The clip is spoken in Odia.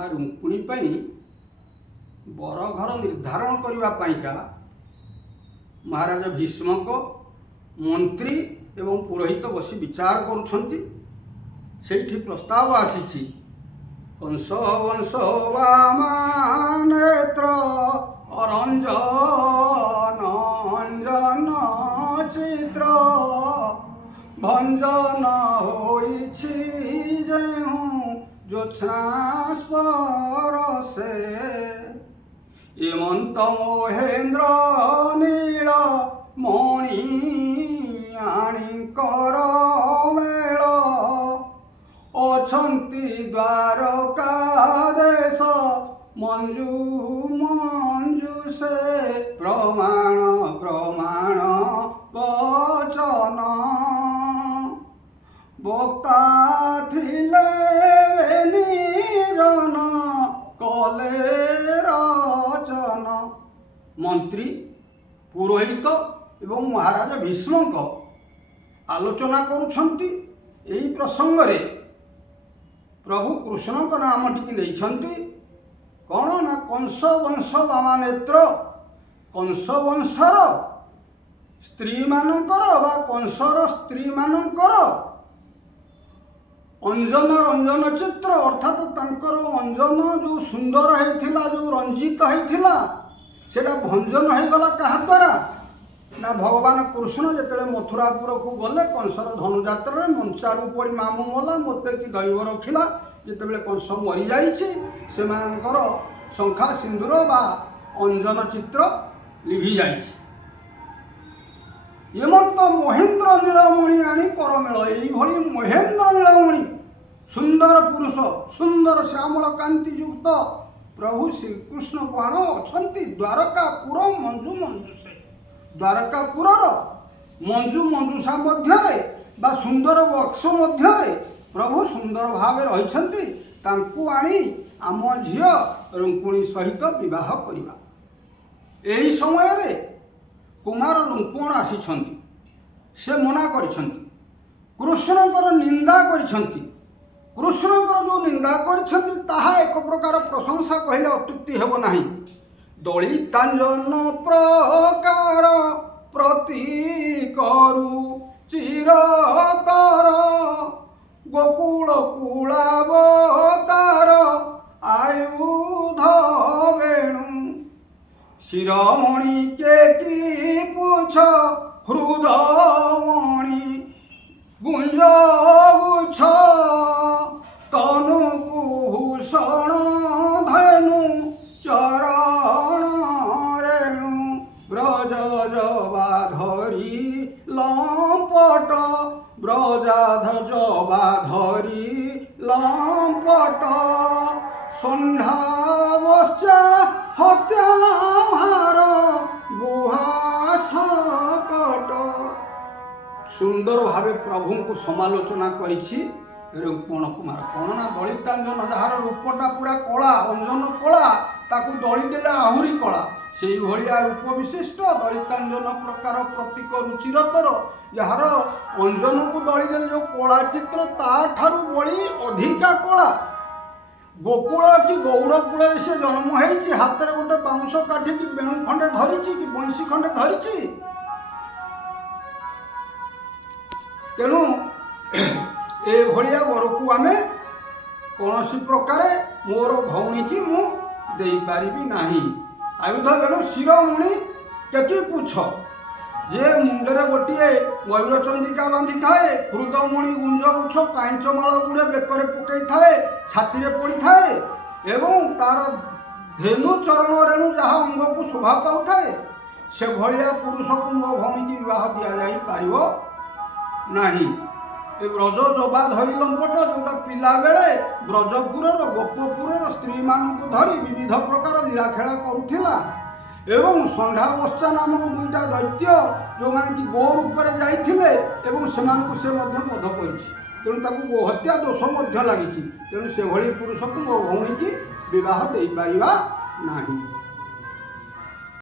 ମା ରୁକ୍ମିଣୀ ପାଇଁ ବରଘର ନିର୍ଦ୍ଧାରଣ କରିବା ପାଇଁକା ମହାରାଜ ଭୀଷ୍ମକ ମନ୍ତ୍ରୀ ଏବଂ ପୁରୋହିତ ବସି ବିଚାର କରୁଛନ୍ତି। ସେଇଠି ପ୍ରସ୍ତାବ ଆସିଛି, କଂସ ବଂଶ ବାମାନେତ୍ର ଅରଞ୍ଜନ ଅଞ୍ଜନ ଚିତ୍ର ଭଞ୍ଜନ ହୋଇଛି ଯେଉଁ ଜ୍ୟୋତ୍ସ୍ନା ସ୍ପରଶେ ଏମନ୍ତ ମହେନ୍ଦ୍ର ନୀଳ ମଣି ଆଣି କର ମେଳ ଅଛନ୍ତି ଦ୍ୱାରକା ଦେଶ ମଞ୍ଜୁ ମଞ୍ଜୁ ସେ ପ୍ରମାଣ ପ୍ରମାଣ ବଚନ ବକ୍ତା ଥିଲେ ନିରନ କଲେ ରଚନ। ମନ୍ତ୍ରୀ ପୁରୋହିତ ଏବଂ ମହାରାଜ ଭୀଷ୍ମଙ୍କ ଆଲୋଚନା କରୁଛନ୍ତି। ଏହି ପ୍ରସଙ୍ଗରେ ପ୍ରଭୁ କୃଷ୍ଣଙ୍କ ନାମଟିକି ନେଇଛନ୍ତି କ'ଣ ନା କଂସ ବଂଶ ବାମାନେତ୍ର। କଂସ ବଂଶର ସ୍ତ୍ରୀମାନଙ୍କର ବା କଂସର ସ୍ତ୍ରୀମାନଙ୍କର ଅଞ୍ଜନ ରଞ୍ଜନ ଚିତ୍ର ଅର୍ଥାତ୍ ତାଙ୍କର ଅଞ୍ଜନ ଯେଉଁ ସୁନ୍ଦର ହେଇଥିଲା, ଯେଉଁ ରଞ୍ଜିତ ହେଇଥିଲା, ସେଇଟା ଭଞ୍ଜନ ହେଇଗଲା କାହା ଦ୍ୱାରା ନା ଭଗବାନ କୃଷ୍ଣ ଯେତେବେଳେ ମଥୁରାପୁରକୁ ଗଲେ କଂସର ଧନୁଯାତ୍ରାରେ ମଞ୍ଚାରୁ ପଡ଼ି ମାମୁଁ ମଲା ମୋତେ କି ଦୈବ ରଖିଲା। ଯେତେବେଳେ କଂସ ମରିଯାଇଛି ସେମାନଙ୍କର ଶଙ୍ଖା ସିନ୍ଦୁର ବା ଅଞ୍ଜନ ଚିତ୍ର ଲିଭି ଯାଇଛି। ଏମନ୍ତ ମହେନ୍ଦ୍ର ନୀଳମଣି ଆଣି କରମେଳ। ଏଇଭଳି ମହେନ୍ଦ୍ର ନୀଳମଣି ସୁନ୍ଦର ପୁରୁଷ, ସୁନ୍ଦର ଶ୍ୟାମଳ କାନ୍ତିଯୁକ୍ତ ପ୍ରଭୁ ଶ୍ରୀକୃଷ୍ଣକୁ ଆଣ ଅଛନ୍ତି ଦ୍ୱାରକାପୁର ମଞ୍ଜୁ ମଞ୍ଜୁଷେ। ଦ୍ୱାରକାପୁରର ମଞ୍ଜୁ ମଞ୍ଜୁଷା ମଧ୍ୟରେ ବା ସୁନ୍ଦର ବକ୍ସ ମଧ୍ୟରେ ପ୍ରଭୁ ସୁନ୍ଦର ଭାବେ ରହିଛନ୍ତି। ତାଙ୍କୁ ଆଣି ଆମ ଝିଅ ରୁକ୍ମିଣୀ ସହିତ ବିବାହ କରିବା। ଏହି ସମୟରେ କୁମାର ରୁକ୍ମଣ ଆସିଛନ୍ତି। ସେ ମନା କରିଛନ୍ତି, କୃଷ୍ଣଙ୍କର ନିନ୍ଦା କରିଛନ୍ତି। କୃଷ୍ଣଙ୍କର ଯେଉଁ ନିନ୍ଦା କରିଛନ୍ତି ତାହା ଏକ ପ୍ରକାର ପ୍ରଶଂସା କହିଲେ ଅତ୍ୟୁକ୍ତି ହେବ ନାହିଁ। ଦଳିତାଞ୍ଜନ ପ୍ରକାର ପ୍ରତି କରୁ ଚିରତର ଗୋକୁଳ କୁଳାବତାର ଆୟୁଧ ବେଣୁ ଶିରମଣି କେକି ପୁଛ ହୃଦମଣି ଗୁଞ୍ଜ ଗୁଚ୍ଛ ତନୁକୁ ଭୂଷଣ ଧନୁ ଚରଣ ରେଣୁ ବ୍ରଜ ଜବା ଧରି ଲମ୍ପଟ ବ୍ରଜାଧ ଜବା ଧରି ଲମ୍ପଟ ଷଣ୍ଢାବଶ୍ଚା ହତ୍ୟାହାର ଗୁହାସକଟ। ସୁନ୍ଦର ଭାବେ ପ୍ରଭୁଙ୍କୁ ସମାଲୋଚନା କରିଛି ରୁକ୍ମଣ କୁମାର। କ'ଣ ନା ଦଳିତାଞ୍ଜନ, ଯାହାର ରୂପଟା ପୁରା କଳା, ଅଞ୍ଜନ କଳା, ତାକୁ ଦଳି ଦେଲେ ଆହୁରି କଳା, ସେଇଭଳିଆ ରୂପ ବିଶିଷ୍ଟ ଦଳିତାଞ୍ଜନ ପ୍ରକାର ପ୍ରତୀକ ରୁଚିରତର, ଯାହାର ଅଞ୍ଜନକୁ ଦଳିଦେଲେ ଯେଉଁ କଳା ଚିତ୍ର ତାଠାରୁ ବଳି ଅଧିକା କଳା। ଗୋକୁଳ କି ଗୌଡ଼ କୂଳରେ ସେ ଜନ୍ମ ହେଇଛି। ହାତରେ ଗୋଟେ ବାଉଁଶ କାଠିକି ବେଣୁ ଖଣ୍ଡେ ଧରିଛି କି ବଂଶୀ ଖଣ୍ଡେ ଧରିଛି। ତେଣୁ ଏଭଳିଆ ବରକୁ ଆମେ କୌଣସି ପ୍ରକାରେ ମୋର ଭଉଣୀକି ମୁଁ ଦେଇପାରିବି ନାହିଁ। ଆୟୁଧ ବେଣୁ ଶିରମଣି କେକି ପୁଛ, ଯେ ମୁଣ୍ଡରେ ଗୋଟିଏ ମୟୂର ଚନ୍ଦ୍ରିକା ବାନ୍ଧିଥାଏ, ହୃଦମଣି ଗୁଞ୍ଜ ଗୁଚ୍ଛ କାଇଁଚମାଳ ଗୁଡ଼େ ବେକରେ ପକାଇଥାଏ, ଛାତିରେ ପଡ଼ିଥାଏ ଏବଂ ତାର ଧେନୁ ଚରଣ ରେଣୁ ଯାହା ଅଙ୍ଗକୁ ଶୋଭା ପାଉଥାଏ, ସେଭଳିଆ ପୁରୁଷକୁ ମୋ ଭଉଣୀକି ବିବାହ ଦିଆଯାଇପାରିବ ନାହିଁ। ଏ ବ୍ରଜ ଜବା ଧରି ଲମ୍ପଟ, ଯେଉଁଟା ପିଲାବେଳେ ବ୍ରଜପୁରର ଗୋପପୁରର ସ୍ତ୍ରୀମାନଙ୍କୁ ଧରି ବିବିଧ ପ୍ରକାର ଲୀଳାଖେଳା କରୁଥିଲା ଏବଂ ଷଣ୍ଢାବଶ୍ଚା ନାମକ ଦୁଇଟା ଦୈତ୍ୟ ଯେଉଁମାନେ କି ଗୋ ରୂପରେ ଯାଇଥିଲେ ଏବଂ ସେମାନଙ୍କୁ ସେ ମଧ୍ୟ ବଧ କରିଛି। ତେଣୁ ତାକୁ ଗୋହତ୍ୟା ଦୋଷ ମଧ୍ୟ ଲାଗିଛି। ତେଣୁ ସେଭଳି ପୁରୁଷକୁ ମୋ ଭଉଣୀକି ବିବାହ ଦେଇପାରିବା ନାହିଁ।